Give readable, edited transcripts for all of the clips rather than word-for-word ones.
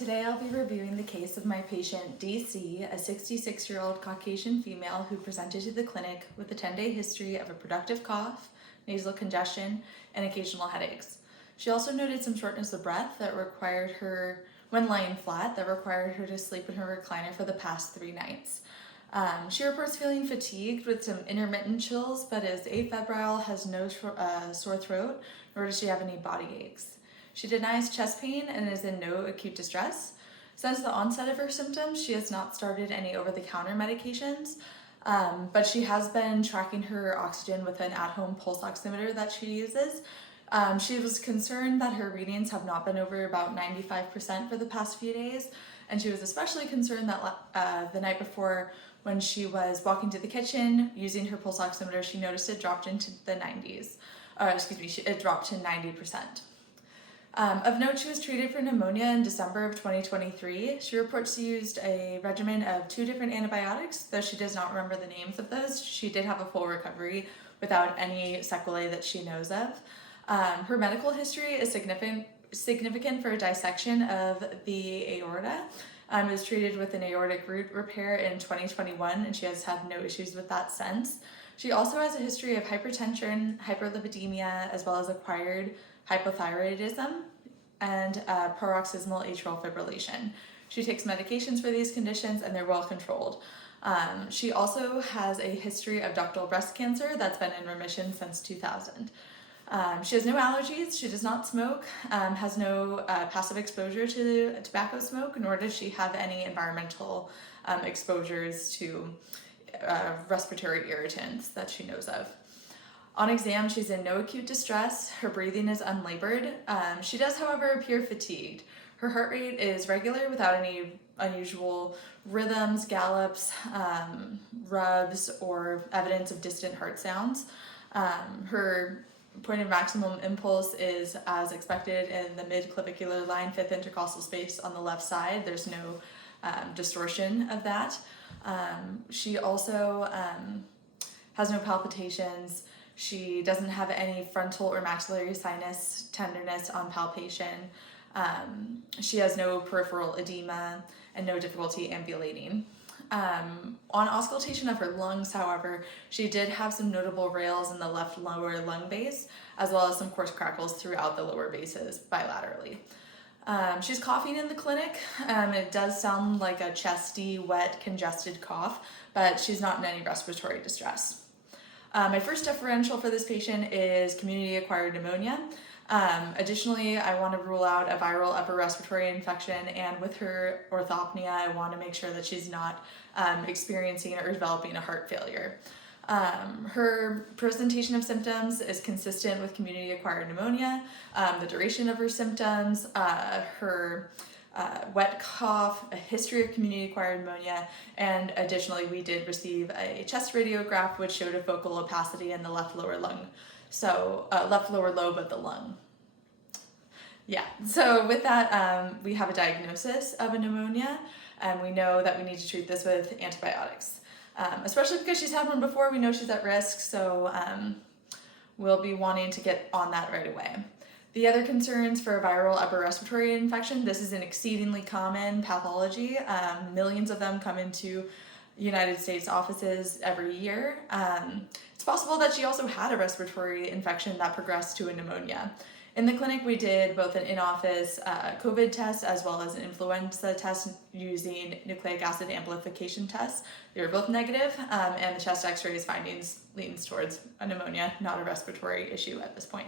today I'll be reviewing the case of my patient DC, a 66-year-old Caucasian female who presented to the clinic with a 10-day history of a productive cough, nasal congestion, and occasional headaches. She also noted some shortness of breath that required her, when lying flat, that required her to sleep in her recliner for the past 3 nights. She reports feeling fatigued with some intermittent chills, but is afebrile, has no sore throat, nor does she have any body aches. She denies chest pain and is in no acute distress. Since the onset of her symptoms, she has not started any over-the-counter medications, but she has been tracking her oxygen with an at-home pulse oximeter that she uses. She was concerned that her readings have not been over about 95% for the past few days, and she was especially concerned that the night before, when she was walking to the kitchen using her pulse oximeter, she noticed it dropped into the 90s. It dropped to 90%. Of note, she was treated for pneumonia in December of 2023. She reports she used a regimen of 2 different antibiotics, though she does not remember the names of those. She did have a full recovery without any sequelae that she knows of. Her medical history is significant for a dissection of the aorta. Was treated with an aortic root repair in 2021, and she has had no issues with that since. She also has a history of hypertension, hyperlipidemia, as well as acquired hypothyroidism and paroxysmal atrial fibrillation. She takes medications for these conditions and they're well controlled. She also has a history of ductal breast cancer that's been in remission since 2000. She has no allergies, she does not smoke, has no passive exposure to tobacco smoke, nor does she have any environmental exposures to respiratory irritants that she knows of. On exam, she's in no acute distress. Her breathing is unlabored. She does, however, appear fatigued. Her heart rate is regular without any unusual rhythms, gallops, rubs, or evidence of distant heart sounds. Her point of maximum impulse is as expected in the mid-clavicular line, 5th intercostal space on the left side. There's no distortion of that. She also has no palpitations. She doesn't have any frontal or maxillary sinus tenderness on palpation. She has no peripheral edema and no difficulty ambulating. On auscultation of her lungs, however, she did have some notable rales in the left lower lung base, as well as some coarse crackles throughout the lower bases bilaterally. She's coughing in the clinic. It does sound like a chesty, wet, congested cough, but she's not in any respiratory distress. My first differential for this patient is community-acquired pneumonia. Additionally, I want to rule out a viral upper respiratory infection, and with her orthopnea, I want to make sure that she's not experiencing or developing a heart failure. Her presentation of symptoms is consistent with community-acquired pneumonia. The duration of her symptoms, her wet cough, a history of community-acquired pneumonia, and additionally we did receive a chest radiograph which showed a focal opacity in the left lower lung, so left lower lobe of the lung. Yeah, so with that we have a diagnosis of a pneumonia, and we know that we need to treat this with antibiotics. Especially because she's had one before, we know she's at risk, so we'll be wanting to get on that right away. The other concerns for a viral upper respiratory infection, this is an exceedingly common pathology. Millions of them come into United States offices every year. It's possible that she also had a respiratory infection that progressed to a pneumonia. In the clinic, we did both an in-office COVID test as well as an influenza test using nucleic acid amplification tests. They were both negative, and the chest x-rays findings leans towards a pneumonia, not a respiratory issue at this point.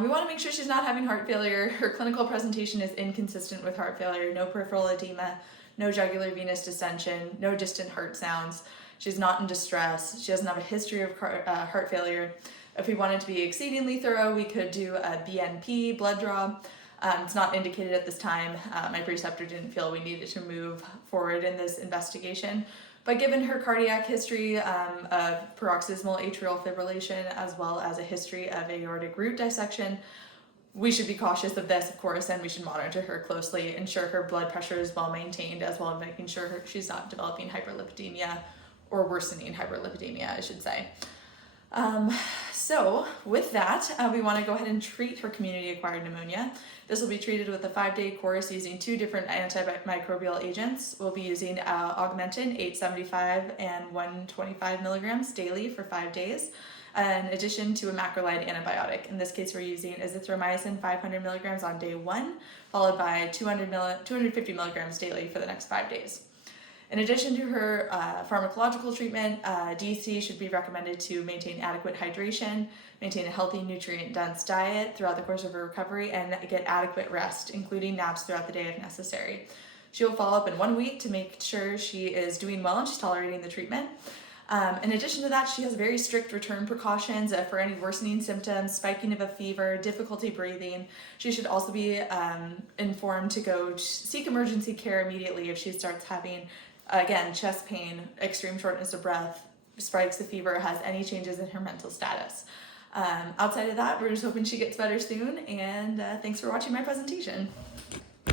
We want to make sure she's not having heart failure. Her clinical presentation is inconsistent with heart failure, no peripheral edema, no jugular venous distension, no distant heart sounds. She's not in distress. She doesn't have a history of heart failure. If we wanted to be exceedingly thorough, we could do a BNP blood draw. It's not indicated at this time. My preceptor didn't feel we needed to move forward in this investigation. But given her cardiac history of paroxysmal atrial fibrillation, as well as a history of aortic root dissection, we should be cautious of this, of course, and we should monitor her closely, ensure her blood pressure is well maintained, as well as making sure she's not developing hyperlipidemia or worsening hyperlipidemia, I should say. So with that, we want to go ahead and treat her community-acquired pneumonia. This will be treated with a 5-day course using 2 different antimicrobial agents. We'll be using Augmentin 875 and 125 milligrams daily for 5 days, in addition to a macrolide antibiotic. In this case, we're using azithromycin 500 milligrams on day 1, followed by 250 milligrams daily for the next 5 days. In addition to her pharmacological treatment, DC should be recommended to maintain adequate hydration, maintain a healthy, nutrient-dense diet throughout the course of her recovery, and get adequate rest, including naps throughout the day if necessary. She will follow up in 1 week to make sure she is doing well and she's tolerating the treatment. In addition to that, she has very strict return precautions for any worsening symptoms, spiking of a fever, difficulty breathing. She should also be informed to go seek emergency care immediately if she starts having, again, chest pain, extreme shortness of breath, spikes of fever, has any changes in her mental status. Outside of that, we're just hoping she gets better soon, and thanks for watching my presentation.